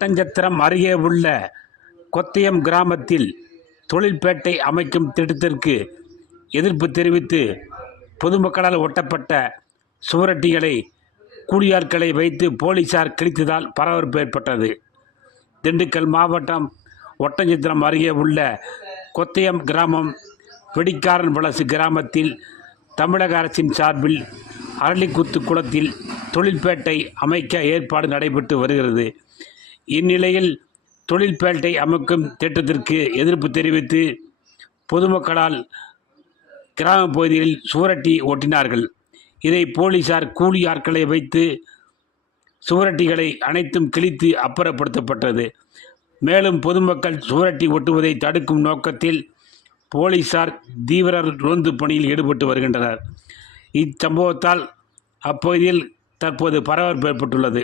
ஒட்டஞ்சத்திரம் அருகே உள்ள கொத்தயம் கிராமத்தில் தொழில்பேட்டை அமைக்கும் திட்டத்திற்கு எதிர்ப்பு தெரிவித்து பொதுமக்களால் ஒட்டப்பட்ட சுவரொட்டிகளை கூலியாட்களை வைத்து போலீசார் கிழித்ததால் பரபரப்பு ஏற்பட்டது. திண்டுக்கல் மாவட்டம் ஒட்டஞ்சத்திரம் அருகே உள்ள கொத்தயம் கிராமம் வெடிக்காரன் வலசு கிராமத்தில் தமிழக அரசின் சார்பில் அரளிக்குத்து குளத்தில் தொழில்பேட்டை அமைக்க ஏற்பாடு நடைபெற்று வருகிறது. இந்நிலையில் தொழில்பேட்டை அமைக்கும் திட்டத்திற்கு எதிர்ப்பு தெரிவித்து பொதுமக்களால் கிராம பகுதிகளில் சுவரட்டி ஒட்டினார்கள் இதை போலீசார் கூலி ஆட்களை வைத்து சுவரட்டிகளை அனைத்தும் கிழித்து அப்புறப்படுத்தப்பட்டது. மேலும் பொதுமக்கள் சுவரட்டி ஒட்டுவதை தடுக்கும் நோக்கத்தில் போலீசார் தீவிர ரோந்து பணியில் ஈடுபட்டு வருகின்றனர். இச்சம்பவத்தால் அப்பகுதியில் தற்போது பரபரப்பு ஏற்பட்டுள்ளது.